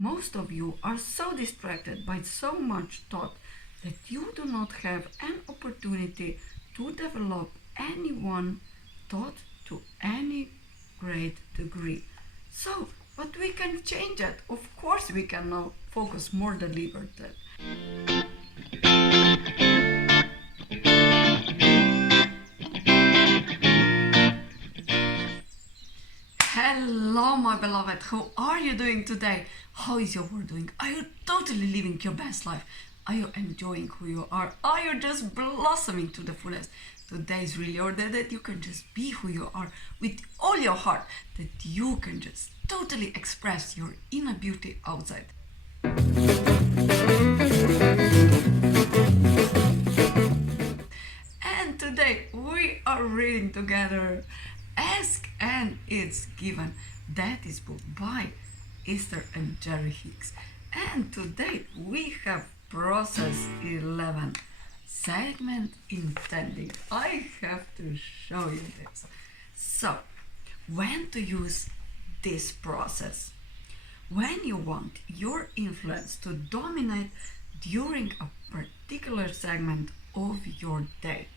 Most of you are so distracted by so much thought that you do not have an opportunity to develop any one thought to any great degree. So, but we can change that. Of course, we can now focus more deliberately. Hello, my beloved. How are you doing today? How is your world doing? Are you totally living your best life? Are you enjoying who you are? Are you just blossoming to the fullest? Today is really your day that you can just be who you are with all your heart, that you can just totally express your inner beauty outside. And today we are reading together Ask and It's Given. That is book by Esther and Jerry Hicks. And today we have process 11, segment intending. I have to show you this. So, when to use this process? When you want your influence to dominate during a particular segment of your day.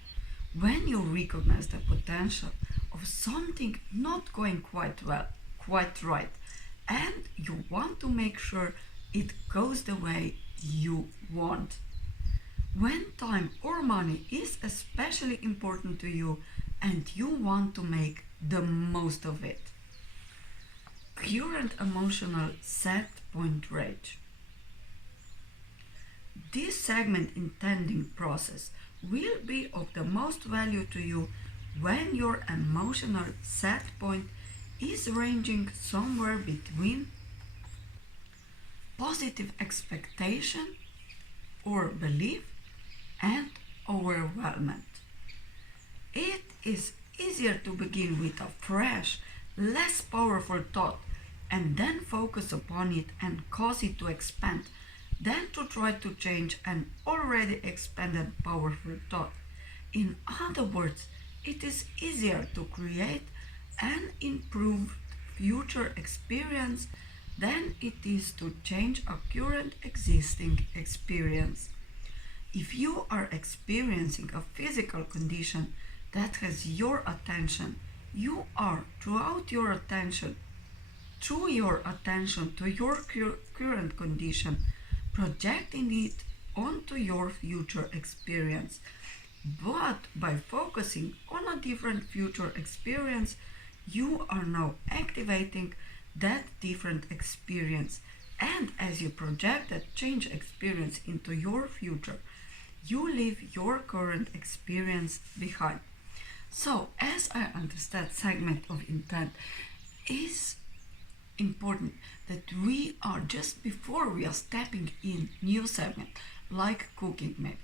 When you recognize the potential of something not going quite well, quite right, and you want to make sure it goes the way you want. When time or money is especially important to you and you want to make the most of it. Current emotional set point rage. This segment intending process will be of the most value to you when your emotional set point is ranging somewhere between positive expectation or belief and overwhelmment. It is easier to begin with a fresh, less powerful thought and then focus upon it and cause it to expand than to try to change an already expanded powerful thought. In other words, it is easier to create an improved future experience than it is to change a current existing experience. If you are experiencing a physical condition that has your attention, you are through your attention to your current condition, projecting it onto your future experience. But by focusing on a different future experience, you are now activating that different experience. And as you project that change experience into your future, you leave your current experience behind. So, as I understand, segment of intent is important that we are just before we are stepping in new segment, like cooking maybe,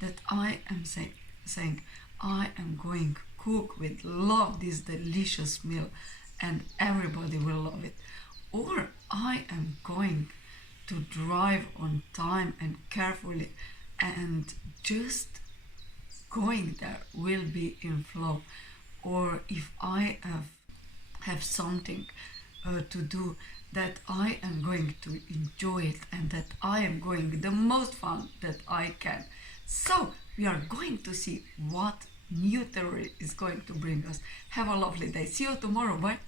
that I am saying I am going to cook with love this delicious meal and everybody will love it, or I am going to drive on time and carefully and just going there will be in flow, or if I have something to do, that I am going to enjoy it and that I am going the most fun that I can. So we are going to see what new theory is going to bring us. Have a lovely day. See you tomorrow. Bye.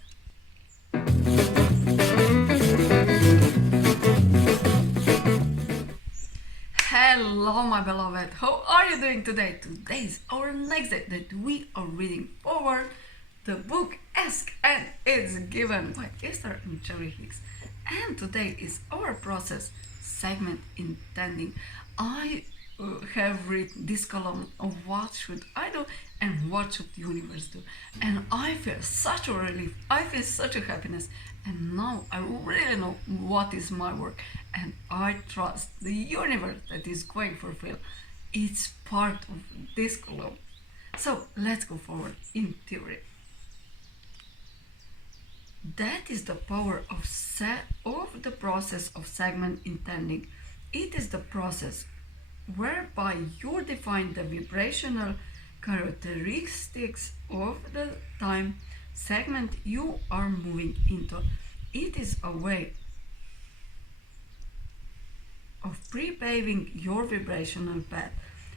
Hello, my beloved. How are you doing today? Today is our next day that we are reading forward the book Ask and It's Given by Esther and Jerry Hicks. And today is our process segment intending. I have written this column of what should I do and what should the universe do. And I feel such a relief. I feel such a happiness. And now I really know what is my work. And I trust the universe that is going to fulfill its part of this column. So let's go forward in theory. That is the power of the process of segment intending. It is the process whereby you define the vibrational characteristics of the time segment you are moving into. It is a way pre-paving your vibrational path,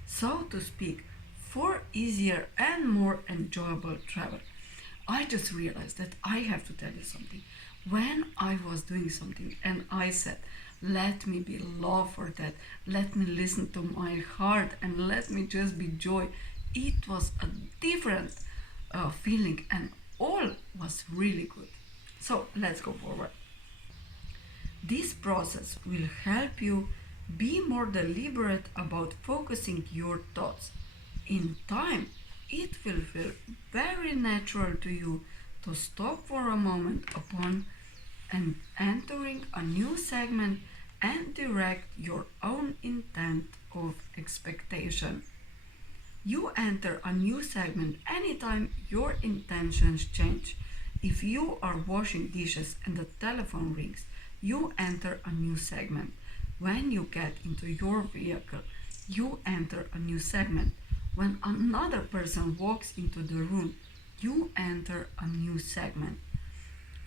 so to speak, for easier and more enjoyable travel. I just realized that I have to tell you something. When I was doing something and I said, let me be love for that, let me listen to my heart, and let me just be joy, it was a different feeling, and all was really good. So let's go forward. This process will help you be more deliberate about focusing your thoughts. In time, it will feel very natural to you to stop for a moment upon and entering a new segment and direct your own intent of expectation. You enter a new segment anytime your intentions change. If you are washing dishes and the telephone rings, you enter a new segment. When you get into your vehicle, you enter a new segment. When another person walks into the room, you enter a new segment.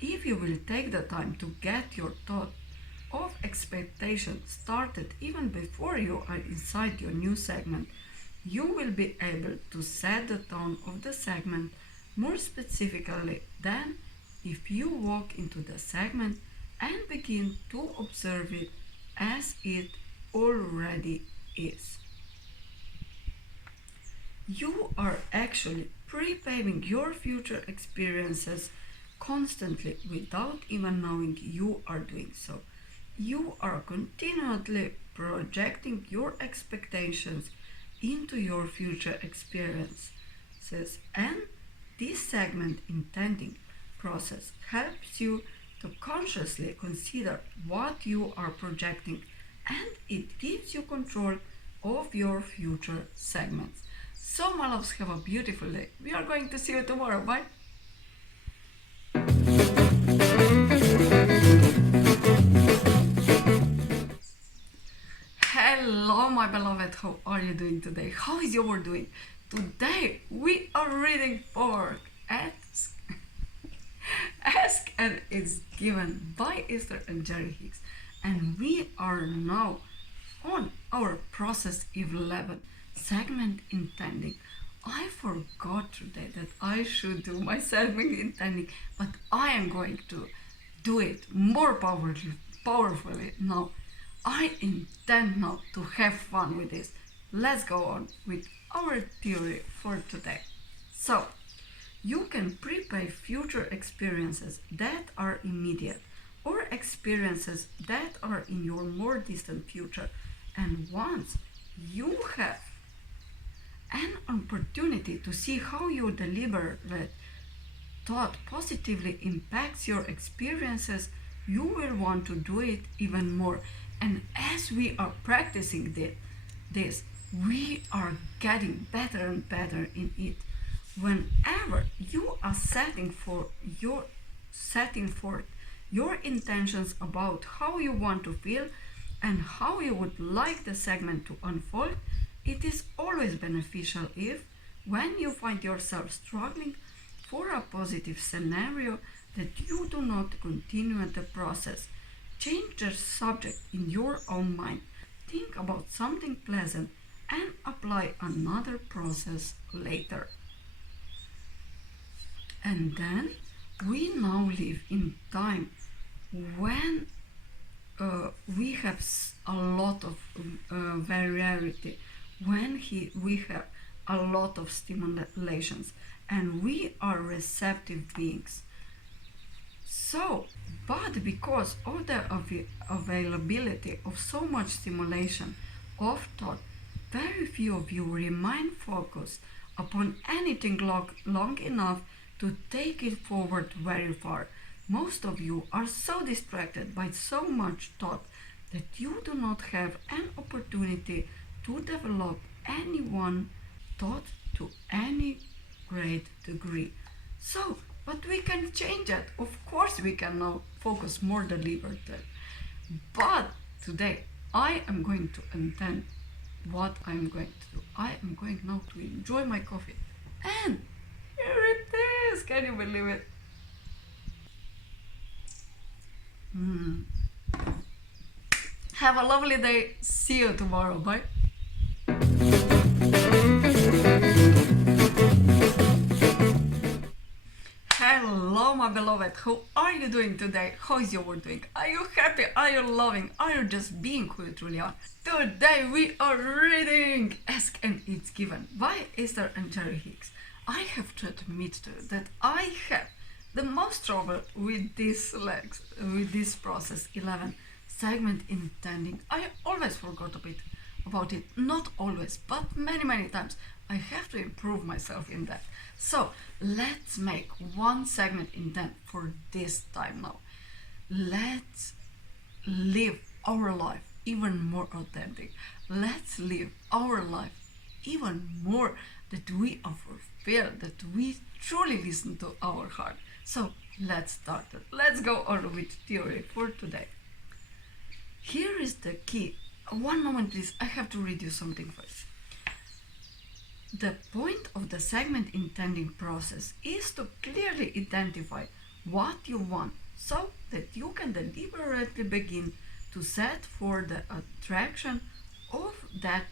If you will take the time to get your thought of expectation started even before you are inside your new segment, you will be able to set the tone of the segment more specifically than if you walk into the segment and begin to observe it as it already is. You are actually pre-paving your future experiences constantly without even knowing you are doing so. You are continually projecting your expectations into your future experiences, and this segment intending process helps you to consciously consider what you are projecting, and it gives you control of your future segments. So my loves, have a beautiful day. We are going to see you tomorrow. Bye. Hello my beloved, how are you doing today? How is your world doing? Today we are reading for Ask and It's Given by Esther and Jerry Hicks, and we are now on our process 11 segment intending. I forgot today that I should do my segment intending, but I am going to do it more powerfully now. I intend now to have fun with this. Let's go on with our theory for today. So, you can prepare future experiences that are immediate or experiences that are in your more distant future. And once you have an opportunity to see how your deliberate thought positively impacts your experiences, you will want to do it even more. And as we are practicing this, we are getting better and better in it. Whenever you are setting forth your intentions about how you want to feel and how you would like the segment to unfold, it is always beneficial if, when you find yourself struggling for a positive scenario, that you do not continue the process. Change the subject in your own mind. Think about something pleasant and apply another process later. And then we now live in time when we have a lot of variety, when we have a lot of stimulations, and we are receptive beings. So, but because of the availability of so much stimulation of thought, very few of you remain focused upon anything long enough to take it forward very far. Most of you are so distracted by so much thought that you do not have an opportunity to develop any one thought to any great degree. So, but we can change that. Of course we can now focus more deliberately. But today I am going to intend what I'm going to do. I am going now to enjoy my coffee. And here it is. Can you believe it? Have a lovely day. See you tomorrow. Bye. Hello, my beloved. How are you doing today? How is your world doing? Are you happy? Are you loving? Are you just being who you truly are? Today we are reading Ask and It's Given by Esther and Jerry Hicks. I have to admit to you that I have the most trouble with this process 11 segment intending. I always forgot a bit about it. Not always, but many times. I have to improve myself in that. So let's make one segment intent for this time now. Let's live our life even more authentic. Let's live our life even more that we are fulfilled, that we truly listen to our heart. So let's start it. Let's go on with theory for today. Here is the key. One moment please, I have to read you something first. The point of the segment intending process is to clearly identify what you want so that you can deliberately begin to set for the attraction of that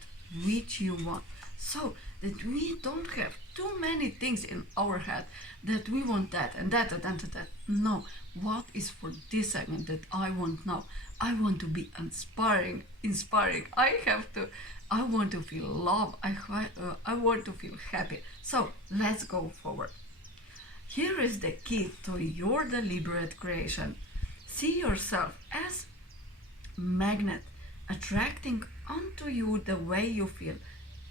which you want. So that we don't have too many things in our head that we want that and that and that and that. No, what is for this segment that I want now? I want to be inspiring. I want to feel love. I want to feel happy. So let's go forward. Here is the key to your deliberate creation. See yourself as magnet attracting onto you the way you feel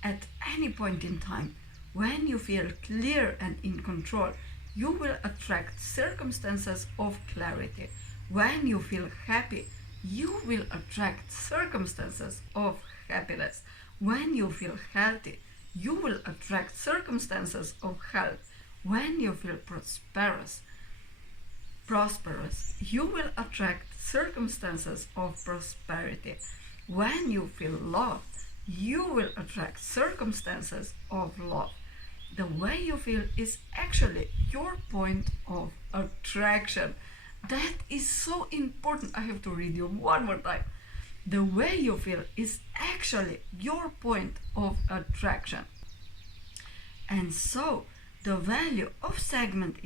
at any point in time. When you feel clear and in control, you will attract circumstances of clarity. When you feel happy, you will attract circumstances of happiness. When you feel healthy, you will attract circumstances of health. When you feel prosperous, you will attract circumstances of prosperity. When you feel love, you will attract circumstances of love. The way you feel is actually your point of attraction. That is so important. I have to read you one more time. The way you feel is actually your point of attraction. And so the value of segment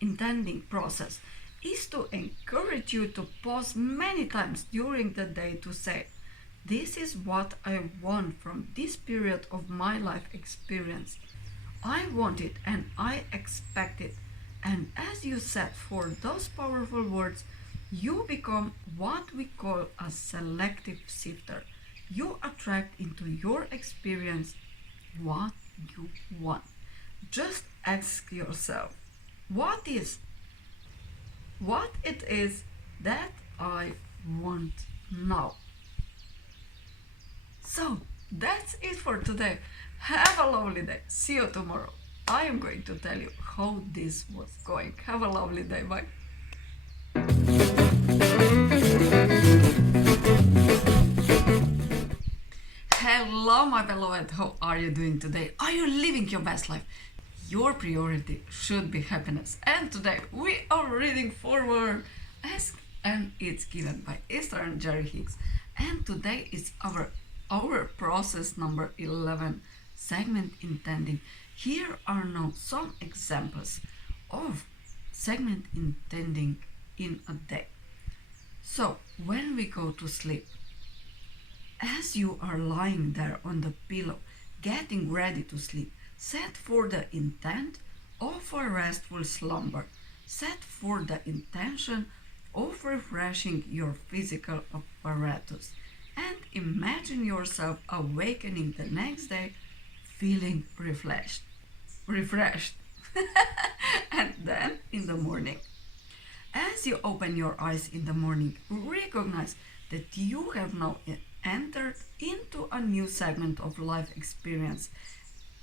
intending process is to encourage you to pause many times during the day to say, this is what I want from this period of my life experience. I want it and I expect it. And as you set for those powerful words, you become what we call a selective shifter. You attract into your experience what you want. Just ask yourself, what it is that I want now. So that's it for today. Have a lovely day. See you tomorrow. I am going to tell you how this was going. Have a lovely day. Bye. Hello, my beloved. How are you doing today? Are you living your best life? Your priority should be happiness. And today we are reading forward Ask and It's Given by Esther and Jerry Hicks. And today is our process number 11, segment intending. Here are now some examples of segment intending in a day. So when we go to sleep, as you are lying there on the pillow, getting ready to sleep, set for the intent of a restful slumber. Set for the intention of refreshing your physical apparatus. And imagine yourself awakening the next day feeling refreshed. And then in the morning, as you open your eyes in the morning, recognize that you have now entered into a new segment of life experience,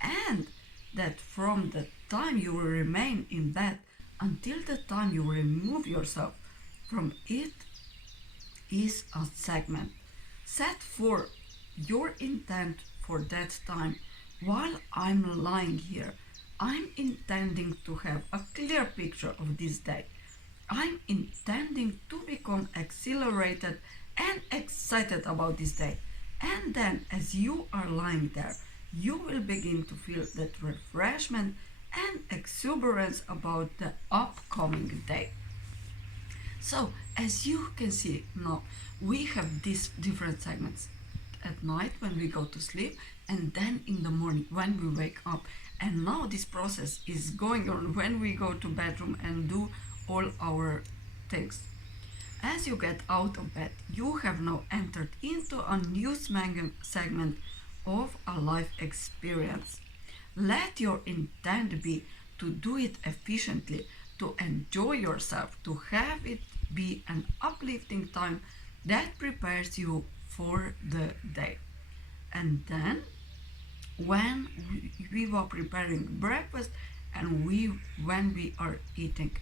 and that from the time you will remain in bed until the time you remove yourself from it is a segment. Set for your intent for that time. While I'm lying here, I'm intending to have a clear picture of this day. I'm intending to become exhilarated and excited about this day. And then, as you are lying there, you will begin to feel that refreshment and exuberance about the upcoming day. So, as you can see now, we have these different segments at night when we go to sleep, and then in the morning when we wake up. And now this process is going on when we go to bedroom and do all our things. As you get out of bed, you have now entered into a new segment of a life experience. Let your intent be to do it efficiently, to enjoy yourself, to have it be an uplifting time that prepares you for the day. And then, when we were preparing breakfast and when we are eating,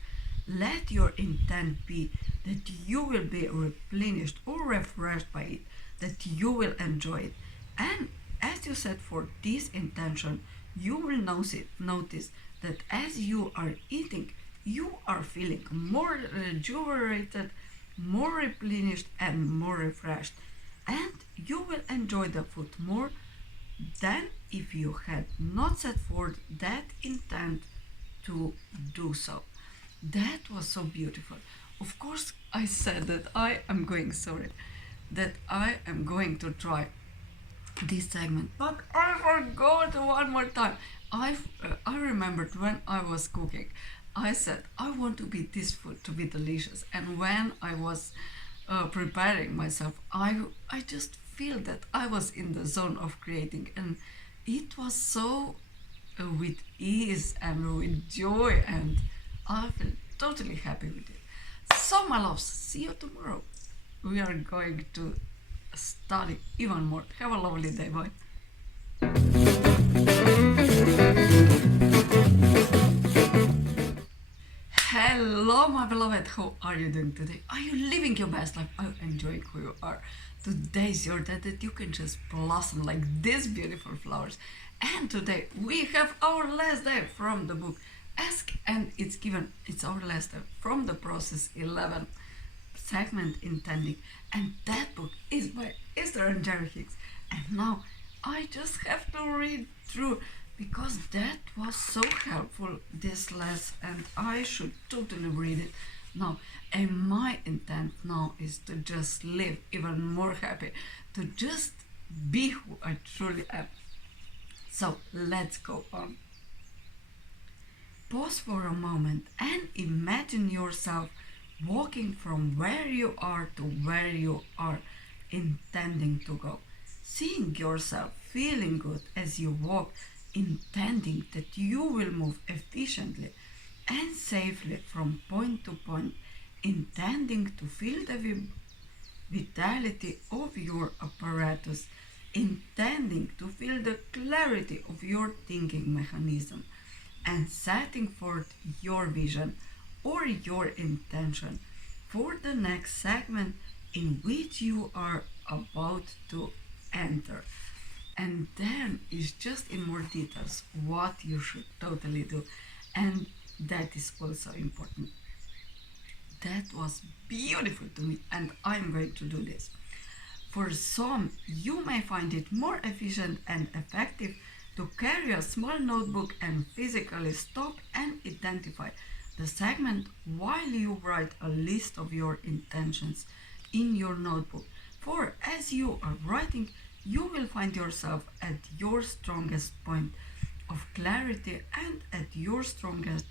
let your intent be that you will be replenished or refreshed by it, that you will enjoy it. And as you set forth this intention, you will notice that as you are eating, you are feeling more rejuvenated, more replenished, and more refreshed. And you will enjoy the food more than if you had not set forth that intent to do so. That was so beautiful. Of course, I said that I am going to try this segment, but I forgot one more time. I remembered when I was cooking, I said I want to be this food to be delicious, and when I was preparing myself, I just feel that I was in the zone of creating, and it was so with ease and with joy, and I feel totally happy with it. So my loves, see you tomorrow. We are going to study even more. Have a lovely day. Bye. Hello, my beloved. How are you doing today? Are you living your best life? Are you enjoying who you are? Today's your day that you can just blossom like these beautiful flowers. And today we have our last day from the book Ask and It's Given. It's our last day from the process 11 segment intending. And that book is by Esther and Jerry Hicks. And now I just have to read through because that was so helpful this lesson, and I should totally read it now. And my intent now is to just live even more happy, to just be who I truly am. So let's go on. Pause for a moment and imagine yourself walking from where you are to where you are intending to go. Seeing yourself feeling good as you walk, intending that you will move efficiently and safely from point to point, intending to feel the vitality of your apparatus, intending to feel the clarity of your thinking mechanism, and setting forth your vision or your intention for the next segment in which you are about to enter. And then is just in more details what you should totally do, and that is also important. That was beautiful to me, and I'm going to do this. For some, you may find it more efficient and effective to carry a small notebook and physically stop and identify the segment while you write a list of your intentions in your notebook. For as you are writing, you will find yourself at your strongest point of clarity and at your strongest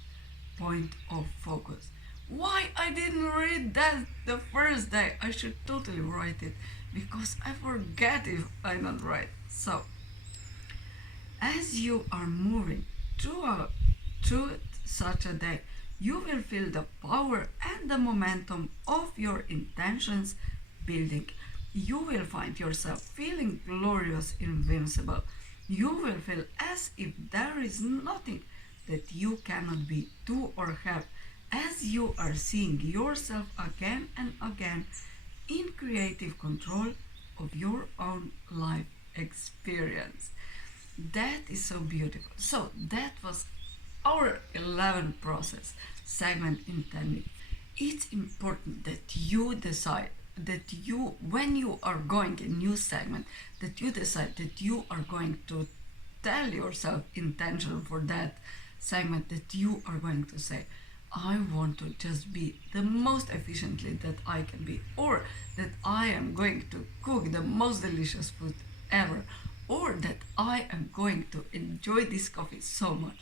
point of focus. Why I didn't read that the first day? I should totally write it because I forget if I don't write. So, as you are moving through such a day, you will feel the power and the momentum of your intentions building. You will find yourself feeling glorious, invincible. You will feel as if there is nothing that you cannot be, do, or have, as you are seeing yourself again and again in creative control of your own life experience. That is so beautiful. So that was our 11 process segment intending. It's important that you decide that you, when you are going a new segment, that you decide that you are going to tell yourself intention for that segment, that you are going to say, I want to just be the most efficiently that I can be, or that I am going to cook the most delicious food ever, or that I am going to enjoy this coffee so much,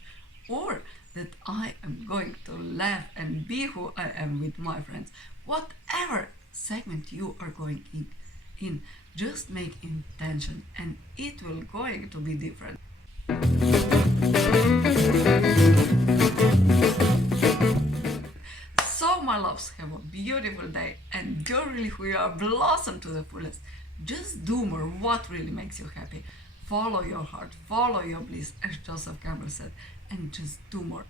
or that I am going to laugh and be who I am with my friends. Whatever segment you are going in, just make intention and it will going to be different. So my loves, have a beautiful day and do really who you are, blossom to the fullest. Just do more what really makes you happy. Follow your heart, follow your bliss, as Joseph Campbell said, and just do more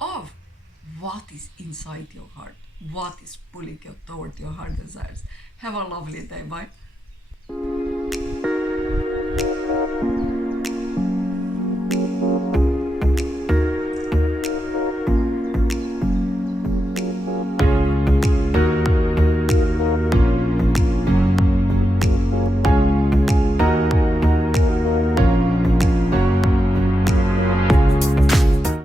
of what is inside your heart, what is pulling you toward your heart desires. Have a lovely day. Bye.